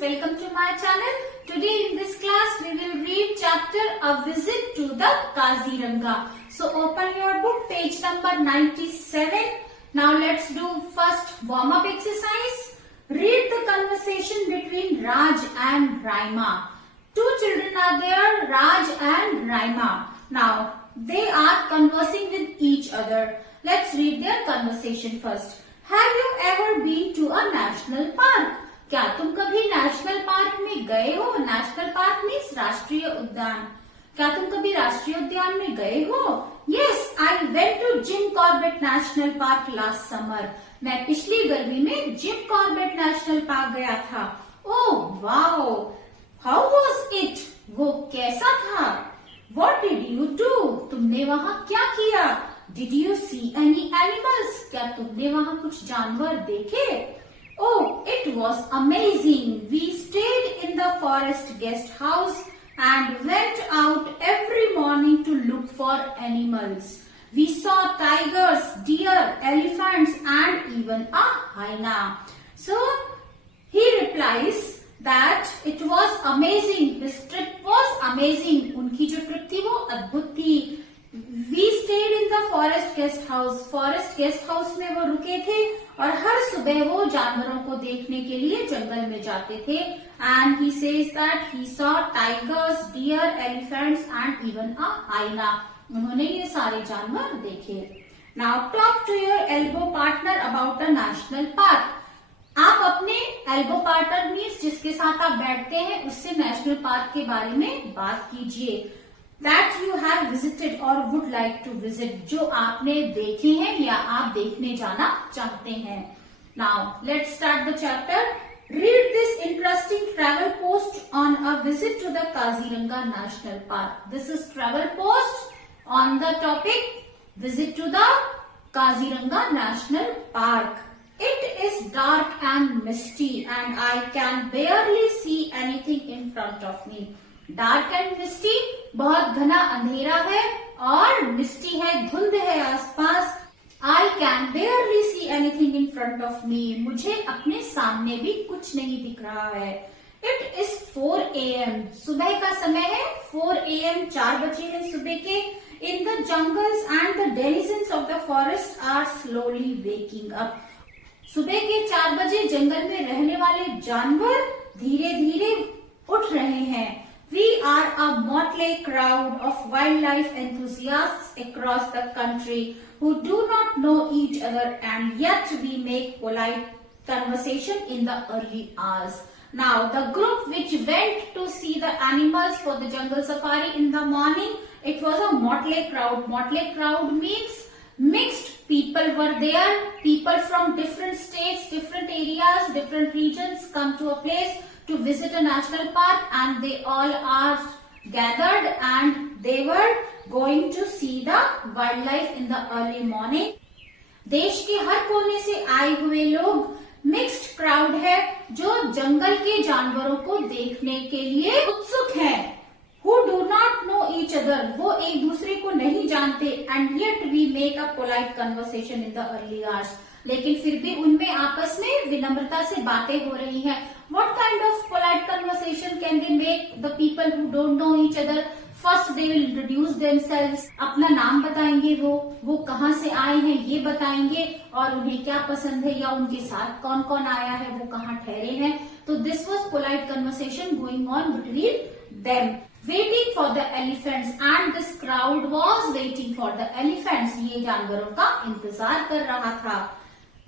welcome to my channel. Today in this class we will read chapter A Visit to the Kaziranga. So open your book, page number 97. Now let's do first warm up exercise. Read the conversation between Raj and Raima. Two children are there, Raj and Raima. Now they are conversing with each other. Let's read their conversation first. Have you ever been to a national park? क्या तुम कभी national park में गए हो? National park means राष्ट्रीय उद्यान. क्या तुम कभी राष्ट्रीय उद्यान में गए हो? Yes, I went to Jim Corbett National Park last summer. मैं पिछली गर्मी में जिम कॉर्बेट नेशनल पार्क गया था. Oh wow, how was it? वो कैसा था? What did you do? तुमने वहाँ क्या किया? Did you see any animals? क्या तुमने वहाँ कुछ जानवर देखे? Oh, it was amazing. We stayed in the forest guest house and went out every morning to look for animals. We saw tigers, deer, elephants and even a hyena. So, he replies that it was amazing. His trip was amazing. उनकी जो trip थी वो अद्भुत थी. We stayed in the forest guest house. Forest guest house में वो रुके थे और हर सुबह वो जानवरों को देखने के लिए जंगल में जाते थे. And he says that he saw tigers, deer, elephants and even a hyena. उन्होंने ये सारे जानवर देखे. Now talk to your elbow partner about a national park. आप अपने एल्बो पार्टनर मीन्स जिसके साथ आप बैठते हैं उससे नेशनल पार्क के बारे में बात कीजिए. That you have visited or would like to visit, जो आपने देखे हैं या आप देखने जाना चाहते हैं. Now let's start the chapter. Read this interesting travel post on a visit to the Kaziranga National Park. This is travel post on the topic visit to the Kaziranga National Park. It is dark and misty and I can barely see anything in front of me. Dark and misty, बहुत घना अंधेरा है और मिस्टी है, धुंध है आसपास. I can बेयरली see anything in front of me. मुझे अपने सामने भी कुछ नहीं दिख रहा है. It is 4 AM. सुबह का समय है. 4 AM, 4 बजे है सुबह के. In the jungles and the denizens of the forest are slowly waking up. सुबह के 4 बजे जंगल में रहने वाले जानवर धीरे धीरे उठ रहे हैं. We are a motley crowd of wildlife enthusiasts across the country who do not know each other and yet we make polite conversation in the early hours. Now, the group which went to see the animals for the jungle safari in the morning, it was a motley crowd. Motley crowd means mixed people were there. People from different states, different areas, different regions come to a place to visit a national park and they all are gathered and they were going to see the wildlife in the early morning. देश के हर कोने से आए हुए लोग mixed crowd है जो जंगल के जानवरों को देखने के लिए उत्सुक हैं. Who do not know each other, वो एक दूसरे को नहीं जानते. And yet we make a polite conversation in the early hours. लेकिन फिर भी उनमें आपस में विनम्रता से बातें हो रही हैं. What kind of polite conversation can they make? The people who don't know each other, first they will introduce themselves. अपना नाम बताएंगे, वो कहाँ से आए हैं ये बताएंगे और उन्हें क्या पसंद है या उनके साथ कौन कौन आया है, वो कहाँ ठहरे हैं. तो this was polite conversation going on between them. Waiting for the elephants and this crowd was waiting for the elephants. ये जानवरों का इंतजार कर रहा था.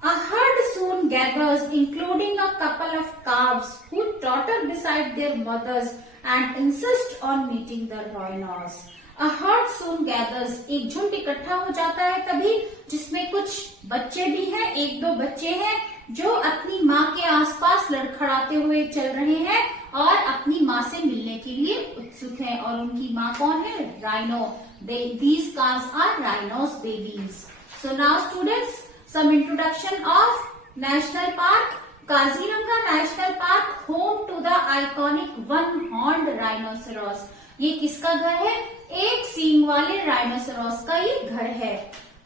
A herd soon gathers, including a couple of calves who totter beside their mothers and insist on meeting the rhinos. A herd soon gathers, एक झुंड इकट्ठा हो जाता है तभी जिसमें कुछ बच्चे भी हैं. 1-2 बच्चे हैं जो अपनी माँ के आसपास लड़खड़ाते हुए चल रहे हैं और अपनी माँ से मिलने के लिए उत्सुक हैं. और उनकी माँ कौन है? Rhino. These calves are rhinos babies. So now students, some introduction of National Park. Kaziranga National Park, home to the iconic one-horned rhinoceros. ये किसका घर है? एक सींग वाले rhinoceros का ये घर है.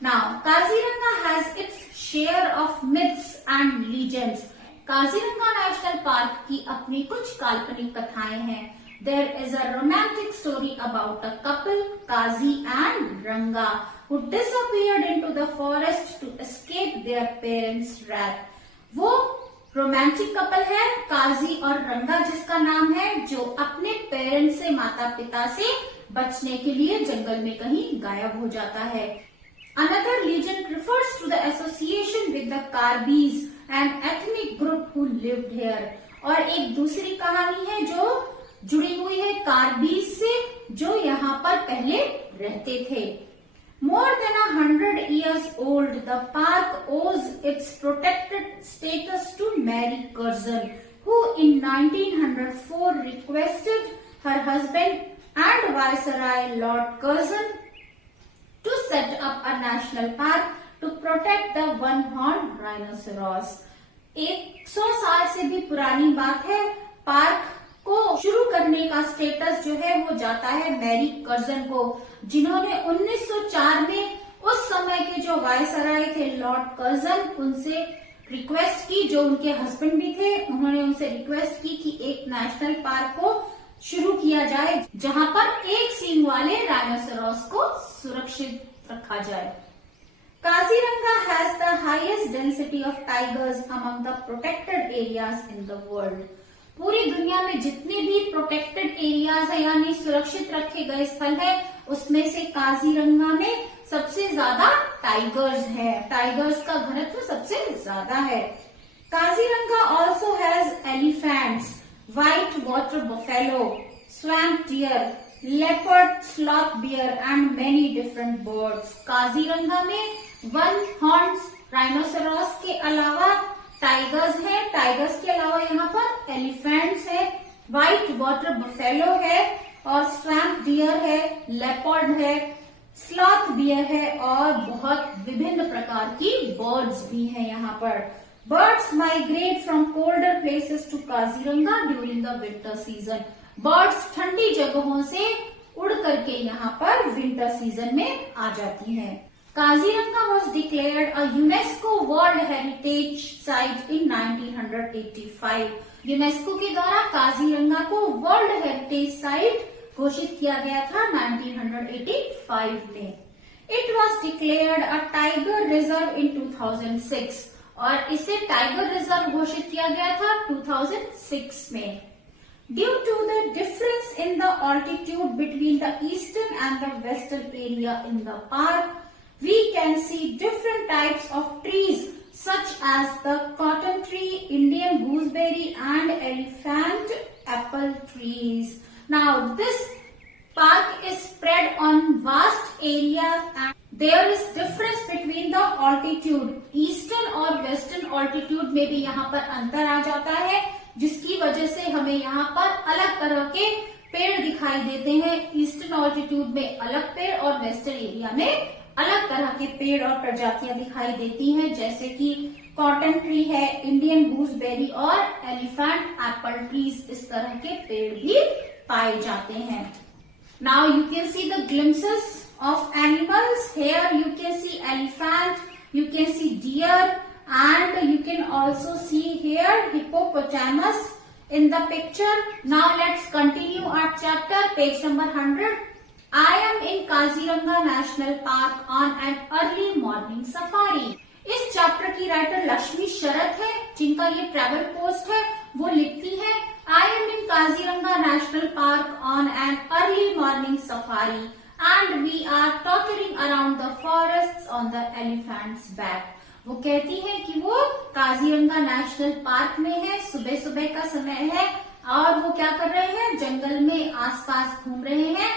Now, Kaziranga has its share of myths and legends. Kaziranga national park की अपनी कुछ काल्पनिक कथाएं हैं। There is a romantic story about a couple, Kazi and Ranga, who disappeared into the forest to escape their parents' wrath. वो romantic couple है काजी और रंगा जिसका नाम है, जो अपने पेरेंट्स से, माता पिता से बचने के लिए जंगल में कहीं गायब हो जाता है। Another legend refers to the association with the Karbis, an ethnic group who lived here. और एक दूसरी कहानी है जो जुड़ी हुई है कार्बीज से, जो यहाँ पर पहले रहते थे। More than 100 years old, the park owes its protected status to Mary Curzon, who in 1904 requested her husband and Viceroy Lord Curzon to set up a national park to protect the one-horned rhinoceros. 100 साल से भी पुरानी बात है। Park को शुरू करने का स्टेटस जो है वो जाता है मैरी कर्जन को, जिन्होंने 1904 में उस समय के जो वायसराय थे लॉर्ड कर्जन, उनसे रिक्वेस्ट की, जो उनके हस्बैंड भी थे, उन्होंने उनसे रिक्वेस्ट की कि एक नेशनल पार्क को शुरू किया जाए जहां पर एक सींग वाले राइनोसेरोस को सुरक्षित रखा जाए। Kaziranga has the highest density of tigers among the protected areas in the world. पूरी दुनिया में जितने भी प्रोटेक्टेड एरियाज है यानी सुरक्षित रखे गए स्थल है, उसमें से काजीरंगा में सबसे ज्यादा टाइगर्स है। टाइगर्स का घनत्व सबसे ज्यादा है। Kaziranga also has elephants, white water buffalo, swamp dear, leopard, sloth bear and many different birds. Kaziranga में वन हॉर्न्ड राइनोसेरोस के अलावा टाइगर्स है, टाइगर्स के अलावा यहाँ पर एलिफेंट्स है, व्हाइट वाटर बफेलो है और स्वैम्प डियर है, लेपर्ड है, स्लॉथ बियर है और बहुत विभिन्न प्रकार की बर्ड्स भी हैं यहाँ पर। Birds migrate from colder places to Kaziranga during the winter season. Birds ठंडी जगहों से उड़ करके यहाँ पर विंटर सीजन में आ जाती हैं। Kaziranga was declared a UNESCO World Heritage Site in 1985. UNESCO के द्वारा काजीरंगा को वर्ल्ड हेरिटेज साइट घोषित किया गया था 1985 में। It was declared a tiger reserve in 2006 और इसे टाइगर रिजर्व घोषित किया गया था 2006 में। Due to the difference in the altitude between the eastern and the western area in the park, we can see different types of trees such as the cotton tree, Indian gooseberry and elephant apple trees. Now this park is spread on vast areas and there is difference between the altitude. Eastern और western altitude में भी यहाँ पर अंतर आ जाता है, जिसकी वजह से हमें यहाँ पर अलग तरह के पेड़ दिखाई देते हैं। ईस्टर्न ऑल्टीट्यूड में अलग पेड़ और वेस्टर्न एरिया में अलग तरह के पेड़ और प्रजातियां दिखाई देती हैं, जैसे कि कॉटन ट्री है, इंडियन गूसबेरी और एलिफेंट एप्पल ट्रीज, इस तरह के पेड़ भी पाए जाते हैं। Now you can see the glimpses of animals. Here you can see elephant, you can see deer and you can also see here hippopotamus in the picture. Now let's continue our chapter, page number 100. I am in Kaziranga National Park on an early morning safari. इस chapter की writer Lakshmi शरत है, जिनका ये travel post है। वो लिखती है, I am in Kaziranga National Park on an early morning safari and we are tottering around the forests on the elephant's back. वो कहती है कि वो काजीरंगा नेशनल पार्क में है, सुबह सुबह का समय है और वो क्या कर रहे हैं, जंगल में आसपास घूम रहे हैं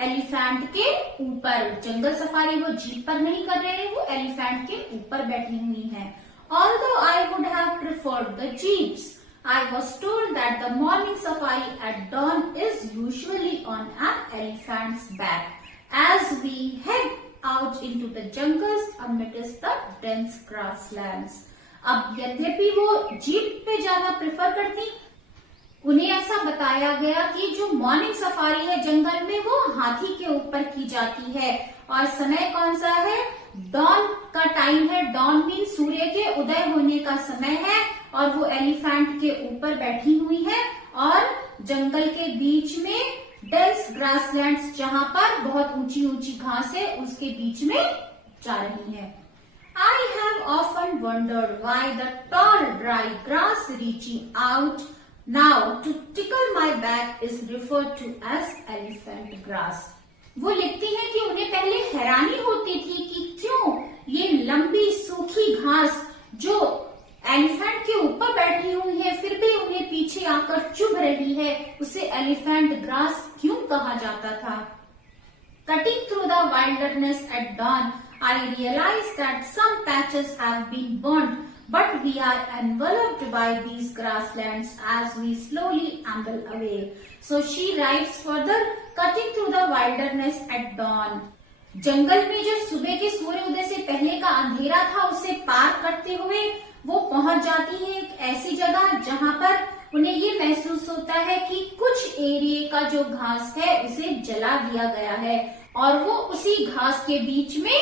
एलिफेंट के ऊपर। जंगल सफारी वो जीप पर नहीं कर रहे हैं, वो एलिफेंट के ऊपर बैठी हुई हैं। Although I would have preferred the jeeps, I was told that the morning safari at dawn is usually on an elephant's back. As we head out into the jungles amidst the dense grasslands. अब यद्यपि वो jeep पे जाना prefer करती, उन्हें ऐसा बताया गया कि जो मॉर्निंग सफारी है जंगल में वो हाथी के ऊपर की जाती है। और समय कौन सा है, डॉन का टाइम है। डॉन मीन सूर्य के उदय होने का समय है और वो एलिफेंट के ऊपर बैठी हुई है और जंगल के बीच में डेंस ग्रासलैंड्स जहां पर बहुत ऊंची ऊंची घास है उसके बीच में जा रही है। I have often wondered why the tall dry grass reaching out now to tickle my back is referred to as elephant grass. वो लिखती हैं कि उन्हें पहले हैरानी होती थी कि क्यों ये लंबी सूखी घास जो एलिफेंट के ऊपर बैठी हुई है फिर भी उन्हें पीछे आकर चुभ रही है, उसे एलिफेंट ग्रास क्यों कहा जाता था। Cutting through the wilderness at dawn, I realized that some patches have been burnt, but we are enveloped by these grasslands as we slowly amble away. So she writes further, cutting through the wilderness at dawn. जंगल में जो सुबह के सूर्योदय से पहले का अंधेरा था उसे पार करते हुए वो पहुंच जाती है एक ऐसी जगह जहां पर उन्हें ये महसूस होता है कि कुछ एरिया का जो घास है उसे जला दिया गया है और वो उसी घास के बीच में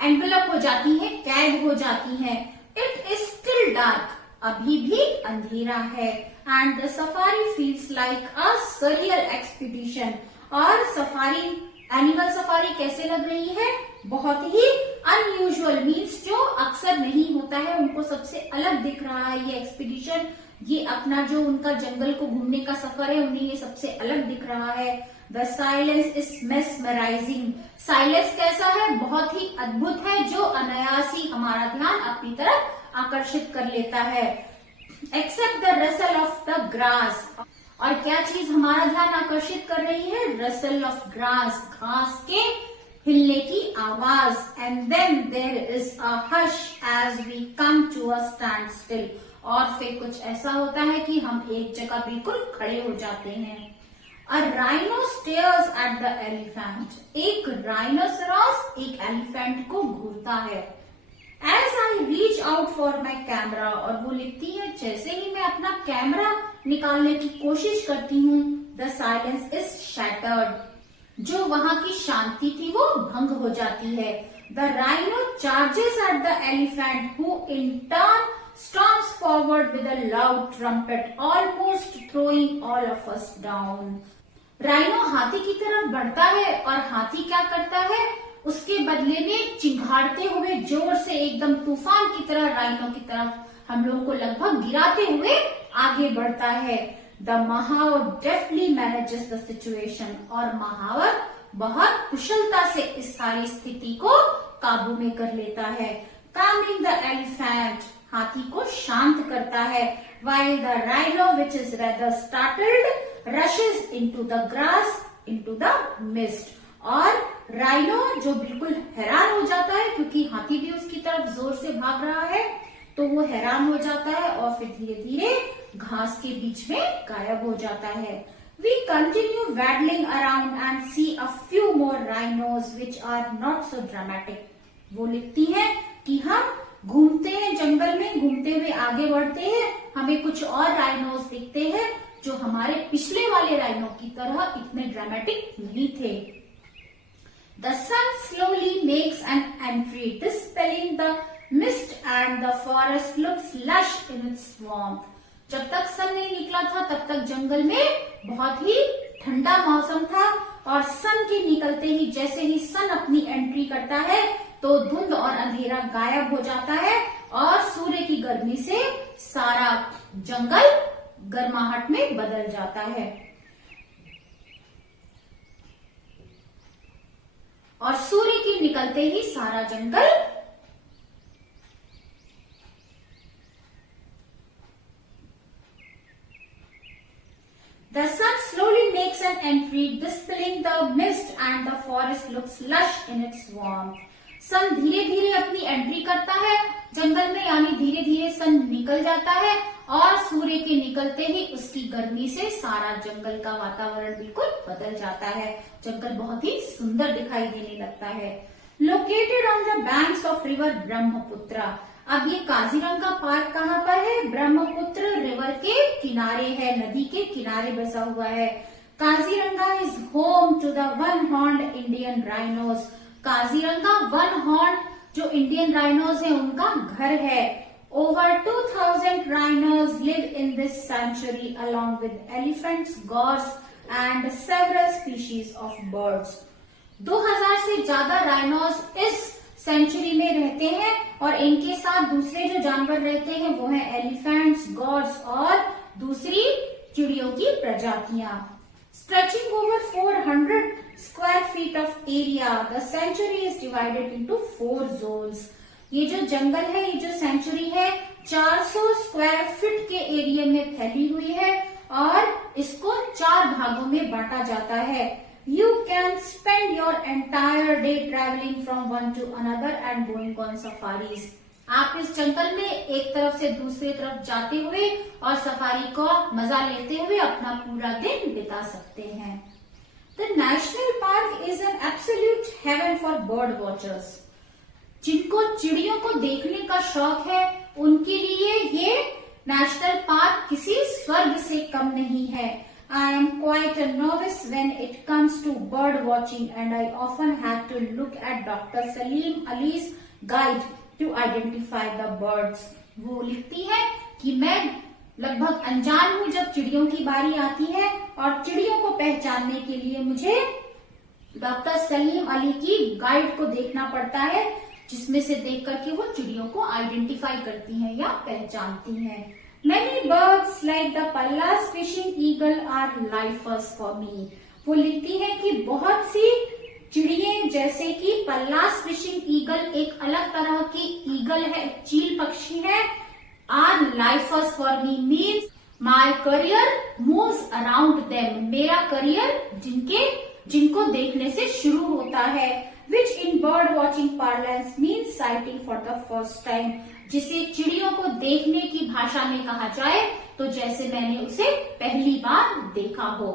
एनवेलप हो जाती है, कैद हो जाती है। इट इज स्टिल डार्क, अभी भी अंधेरा है। And the safari feels like a surreal expedition. और सफारी, एनिमल सफारी कैसे लग रही है? बहुत ही अनयूजुअल, मीन्स जो अक्सर नहीं होता है, उनको सबसे अलग दिख रहा है ये एक्सपीडिशन। ये अपना जो उनका जंगल को घूमने का सफर है उन्हें ये सबसे अलग दिख रहा है। The silence is mesmerising. Silence कैसा है? बहुत ही अद्भुत है, जो अनायास ही हमारा ध्यान अपनी तरफ आकर्षित कर लेता है। Except the rustle of the grass. और क्या चीज हमारा ध्यान आकर्षित कर रही है? रसल ऑफ ग्रास, घास के हिलने की आवाज। And then there is a hush as we come to a standstill. और फिर कुछ ऐसा होता है कि हम एक जगह बिल्कुल खड़े हो जाते हैं। A rhino stares at the elephant. एक राइनोसरस एक एलिफेंट को घूरता है। As I reach out for my camera, और वो लिखती है जैसे ही मैं अपना कैमरा निकालने की कोशिश करती हूँ, the silence is shattered. जो वहां की शांति थी वो भंग हो जाती है। The rhino charges at the elephant, who in turn storms forward with a loud trumpet, almost throwing all of us down. Rhino हाथी की तरफ बढ़ता है और हाथी क्या करता है? उसके बदले में चिंघाड़ते हुए जोर से एकदम तूफान की तरह राइनो की तरफ हम लोगों को लगभग गिराते हुए आगे बढ़ता है। The Mahawar deftly manages the situation. और महावर बहुत कुशलता से इस सारी स्थिति को काबू में कर लेता है। कामिंग द एलिफेंट, हाथी को शांत करता है। while the rhino, which is rather startled, rushes into the grass, into the mist. और राइनो जो बिल्कुल हैरान हो जाता है क्योंकि हाथी भी उसकी तरफ जोर से भाग रहा है, तो वो हैरान हो जाता है और फिर धीरे धीरे घास के बीच में गायब हो जाता है। We continue waddling around and see a few more rhinos which are not so dramatic. वो लिखती है कि हम घूमते हैं, जंगल में घूमते हुए आगे बढ़ते हैं, हमें कुछ और राइनोस दिखते हैं जो हमारे पिछले वाले राइनो की तरह इतने ड्रामेटिक नहीं थे। The sun slowly makes an entry, dispelling the mist, and the forest looks lush in its warmth. जब तक सन नहीं निकला था तब तक जंगल में बहुत ही ठंडा मौसम था और सन के निकलते ही, जैसे ही सन अपनी एंट्री करता है तो धुंध और अंधेरा गायब हो जाता है और सूर्य की गर्मी से सारा जंगल गर्माहट में बदल जाता है। और सूर्य के निकलते ही सारा जंगल The sun slowly makes an entry, dispelling the mist, and the forest looks lush in its warmth. सन धीरे धीरे अपनी एंट्री करता है जंगल में, यानी धीरे धीरे सन निकल जाता है और सूर्य के निकलते ही उसकी गर्मी से सारा जंगल का वातावरण बिल्कुल बदल जाता है। जंगल बहुत ही सुंदर दिखाई देने लगता है। Located on the banks of river Brahmaputra. अब ये काजीरंगा पार्क कहाँ पर है? ब्रह्मपुत्र रिवर के किनारे है, नदी के किनारे बसा हुआ है। Kaziranga is home to the one horned Indian rhinos. Kaziranga one horn जो इंडियन राइनोस है उनका घर है। Over 2000 rhinos live in this sanctuary along with elephants, gores and several species of birds. 2000 से ज्यादा राइनोस इस सेंचुरी में रहते हैं और इनके साथ दूसरे जो जानवर रहते हैं वो हैं एलिफेंट्स, गॉड्स और दूसरी चिड़ियों की प्रजातियां. Stretching over 400 square feet of area, the sanctuary is divided into 4 zones. ये जो जंगल है, ये जो सेंचुरी है 400 स्क्वायर फीट के एरिया में फैली हुई है और इसको 4 भागों में बांटा जाता है. You can spend your entire day traveling from one to another and going on safaris. आप इस जंगल में एक तरफ से दूसरी तरफ जाते हुए और सफारी को मजा लेते हुए अपना पूरा दिन बिता सकते हैं. The national park is an absolute heaven for bird watchers. जिनको चिड़ियों को देखने का शौक है उनके लिए ये नेशनल पार्क किसी स्वर्ग से कम नहीं है. I am quite a novice when it comes to bird watching and I often have to look at Dr. Salim Ali's guide to identify the birds. वो लिखती है कि मैं लगभग अनजान हूँ जब चिड़ियों की बारी आती है और चिड़ियों को पहचानने के लिए मुझे डॉक्टर सलीम अली की गाइड को देखना पड़ता है जिसमें से देख करके वो चिड़ियों को आइडेंटिफाई करती हैं या पहचानती हैं. Many birds like the Pallas fishing eagle are lifers for me. वो लिखती है कि बहुत सी चिड़िए जैसे कि पल्लास फिशिंग ईगल एक अलग तरह की ईगल है, चील पक्षी है, are lifers for me means my career moves around them. मेरा करियर जिनको देखने से शुरू होता है. Which in bird watching parlance means sighting for the first time. जिसे चिड़ियों को देखने की भाषा में कहा जाए तो जैसे मैंने उसे पहली बार देखा हो.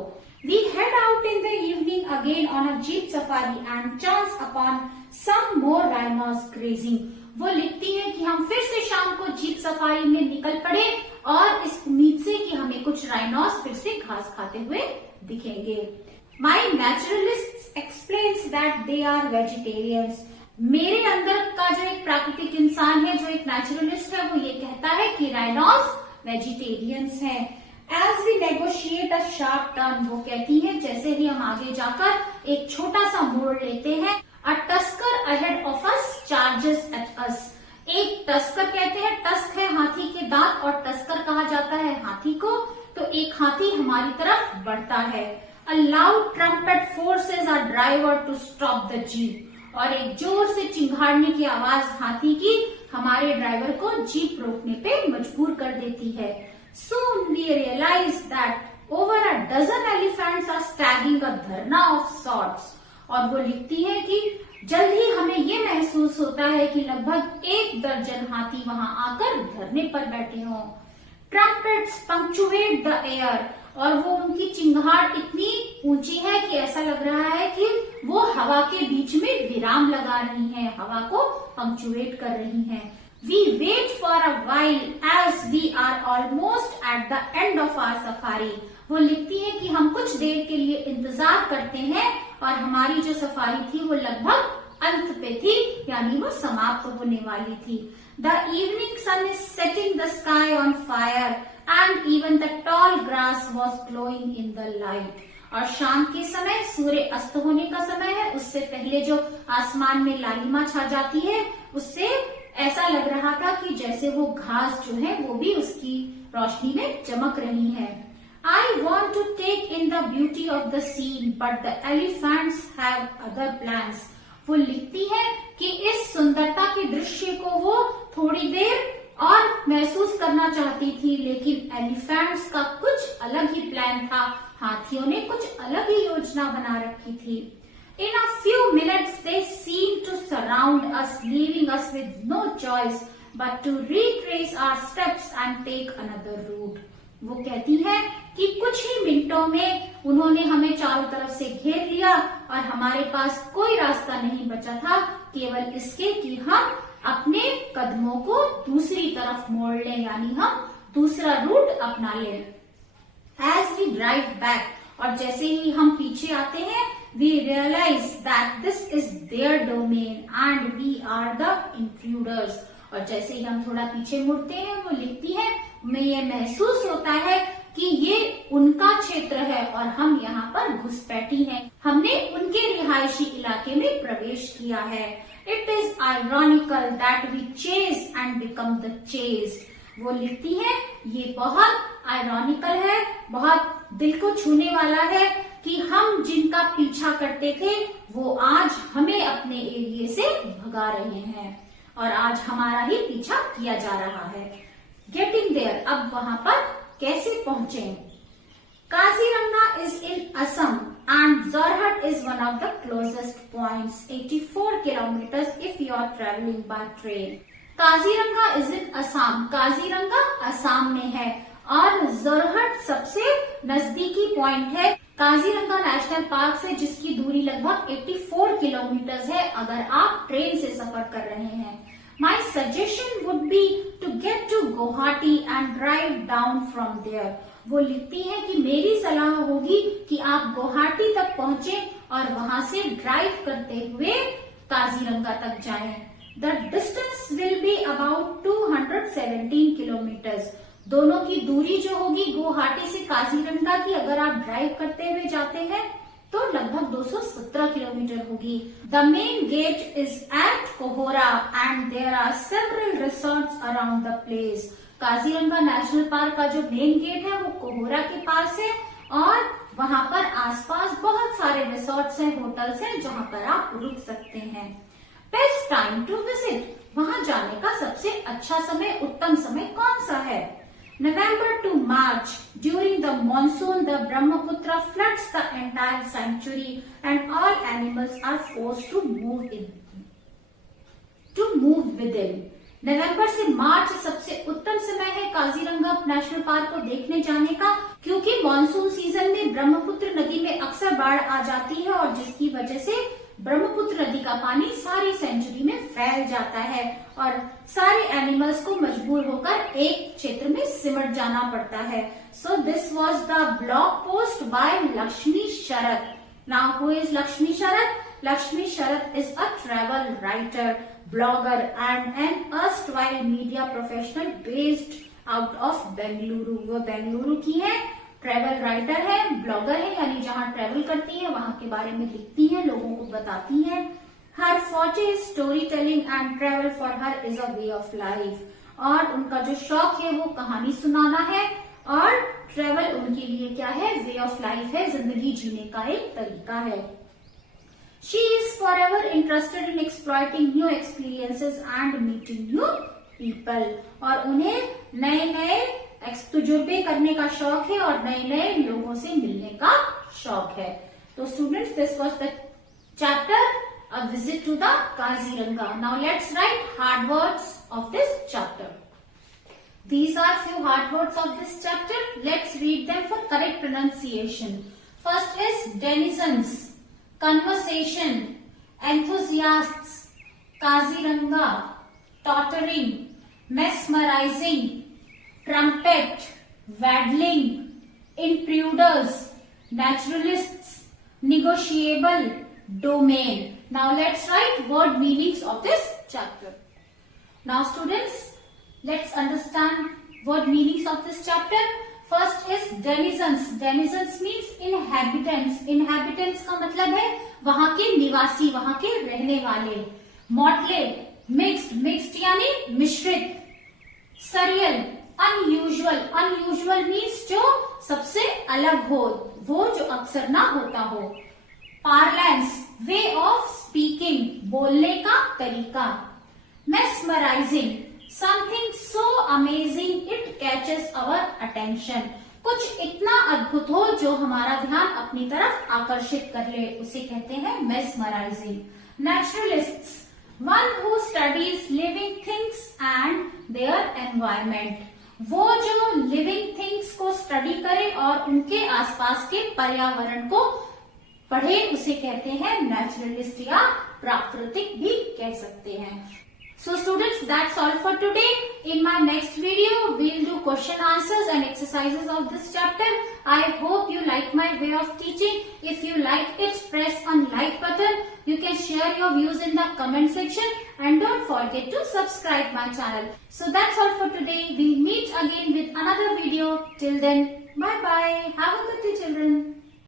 We head out in the evening again on a jeep safari and chance upon some more rhinos grazing. वो लिखती है कि हम फिर से शाम को जीप सफारी में निकल पड़े और इस उम्मीद से कि हमें कुछ राइनोस फिर से घास खाते हुए दिखेंगे. My naturalist explains that they are vegetarians. मेरे अंदर का जो एक प्राकृतिक इंसान है, जो एक नेचुरलिस्ट है, वो ये कहता है कि राइनोस वेजिटेरियंस हैं. As we negotiate a sharp turn, वो कहती है जैसे ही हम आगे जाकर एक छोटा सा मोड़ लेते हैं, a tusker ahead of us charges at us. एक टस्कर कहते हैं, टस्क है हाथी के दांत और टस्कर कहा जाता है हाथी को. तो एक हाथी हमारी तरफ बढ़ता है. A loud trumpet forces our driver to stop the jeep. और एक जोर से चिंघाड़ने की आवाज हाथी की हमारे ड्राइवर को जीप रोकने पे मजबूर कर देती है. Soon we realize that over a dozen elephants are staging a dharna of sorts. और वो लिखती है कि जल्द ही हमें ये महसूस होता है कि लगभग 1 दर्जन हाथी वहां आकर धरने पर बैठे हों. Trumpets punctuate the air. और वो उनकी चिंगाड़ इतनी ऊंची है कि ऐसा लग रहा है कि वो हवा के बीच में विराम लगा रही हैं, हवा को पंक्चुएट कर रही हैं. We wait for a while as we are almost at the end of our safari. वो लिखती है कि हम कुछ देर के लिए इंतजार करते हैं और हमारी जो सफारी थी वो लगभग अंत पे थी, यानी वो समाप्त होने वाली थी. The evening sun is setting the sky on fire and even the tall grass was glowing in the light. और शाम के समय सूर्य अस्त होने का समय है, उससे पहले जो आसमान में लालिमा छा जाती है उससे ऐसा लग रहा था कि जैसे वो घास जो है वो भी उसकी रोशनी में चमक रही है. I want to take in the beauty of the scene, but the elephants have other plans. वो लिखती है कि इस सुंदरता के दृश्य को वो थोड़ी देर और महसूस करना चाहती थी, लेकिन एलिफेंट्स का कुछ अलग ही प्लान था. हाथियों ने कुछ अलग ही योजना बना रखी थी. In a few minutes they seemed to surround us, leaving us with no choice but to retrace our steps and take another route. वो कहती है कि कुछ ही मिनटों में उन्होंने हमें चारों तरफ से घेर लिया और हमारे पास कोई रास्ता नहीं बचा था, केवल इसके कि हम अपने कदमों को दूसरी तरफ मोड़ लें, यानी हम दूसरा रूट अपना लें. As we drive back, और जैसे ही हम पीछे आते हैं, we realize that this is their domain and we are the intruders. और जैसे ही हम थोड़ा पीछे मुड़ते हैं वो लिखती है, हमें ये महसूस होता है कि ये उनका क्षेत्र है और हम यहाँ पर घुसपैठी हैं। हमने उनके रिहायशी इलाके में प्रवेश किया है। It is ironical that we chase and become the chased. वो लिखती है, ये बहुत आयरॉनिकल है, बहुत दिल को छूने वाला है कि हम जिनका पीछा करते थे वो आज हमें अपने एरिया से भगा रहे हैं और आज हमारा ही पीछा किया जा रहा है। गेटिंग देयर, अब वहां पर कैसे पहुंचे? Kaziranga is in Assam and Jorhat is one of the closest points, 84 kilometers if you are traveling by train. Kaziranga is in Assam, Kaziranga Assam में है और जोरहट सबसे नजदीकी पॉइंट है काजीरंगा नेशनल पार्क से, जिसकी दूरी लगभग 84 किलोमीटर है अगर आप ट्रेन से सफर कर रहे हैं। My suggestion would be to get to Guwahati and drive down from there. वो लिखती है कि मेरी सलाह होगी कि आप गुवाहाटी तक पहुंचे और वहां से ड्राइव करते हुए काजीरंगा तक जाएं। The distance will be about 217 kilometres. दोनों की दूरी जो होगी गुवाहाटी से काजीरंगा की, अगर आप ड्राइव करते हुए जाते हैं तो लगभग 217 किलोमीटर होगी। The main gate is at Kohora and there are several resorts around the place. Kaziranga national park का जो मेन गेट है वो कोहोरा के पास है और वहां पर आसपास बहुत सारे रिसोर्ट्स हैं, होटल्स हैं जहां पर आप रुक सकते हैं। बेस्ट टाइम टू विजिट, वहां जाने का सबसे अच्छा समय, उत्तम समय कौन सा है? November to March. During the monsoon, the Brahmaputra floods the entire sanctuary and all animals are forced to move within. नवंबर से मार्च सबसे उत्तम समय है काजीरंगा नेशनल पार्क को देखने जाने का, क्योंकि मॉनसून सीजन में ब्रह्मपुत्र नदी में अक्सर बाढ़ आ जाती है और जिसकी वजह से ब्रह्मपुत्र नदी का पानी सारी सेंचुरी में फैल जाता है और सारे एनिमल्स को मजबूर होकर एक क्षेत्र में सिमट जाना पड़ता है। So this was the blog post by Lakshmi Sharad. Now who is Lakshmi Sharad? Lakshmi Sharath is a travel writer, blogger and an erstwhile media professional based out of Bengaluru. वो बेंगलुरु की है, ट्रेवल राइटर है, ब्लॉगर है, यानी जहाँ ट्रेवल करती है वहां के बारे में लिखती है, लोगों को बताती है। हर forte is storytelling and travel for her is a way of life. और उनका जो शौक है वो कहानी सुनाना है और ट्रेवल उनके लिए क्या है? वे ऑफ लाइफ है, जिंदगी जीने का एक तरीका है। She is forever interested in exploiting new experiences and meeting new people. और उन्हें नए नए तजुर्बे करने का शौक है और नए नए लोगों से मिलने का शौक है। तो students, this was the chapter A Visit to the Kaziranga. Now let's write hard words of this chapter. These are few hard words of this chapter. Let's read them for correct pronunciation. First is denizens, conversation, enthusiasts, Kaziranga, tottering, mesmerizing, trumpet, waddling, intruders, naturalists, negotiable, domain. Now let's write word meanings of this chapter. Now students, let's understand word meanings of this chapter. First is denizens. Denizens means inhabitants. Inhabitants का मतलब है वहां के निवासी, वहां के रहने वाले। मोटले, मिक्स्ड, मिक्स्ड यानी मिश्रित। सरियल, अनयूजुअल, अनयूजुअल मीन्स जो सबसे अलग हो, वो जो अक्सर ना होता हो। पार्लेंस, वे ऑफ स्पीकिंग, बोलने का तरीका। Mesmerising, something so amazing it catches our attention, कुछ इतना अद्भुत हो जो हमारा ध्यान अपनी तरफ आकर्षित कर ले, उसे कहते हैं mesmerising. Naturalists, one who studies living things and their environment, वो जो लिविंग थिंग्स को स्टडी करे और उनके आसपास के पर्यावरण को पढ़े, उसे कहते हैं नेचुरलिस्ट या प्राकृतिक भी कह सकते हैं। So students, that's all for today. In my next video, we'll do question answers and exercises of this chapter. I hope you like my way of teaching. If you like it, press on like button. You can share your views in the comment section and don't forget to subscribe my channel. So that's all for today. We'll meet again with another video. Till then, bye bye. Have a good day, children.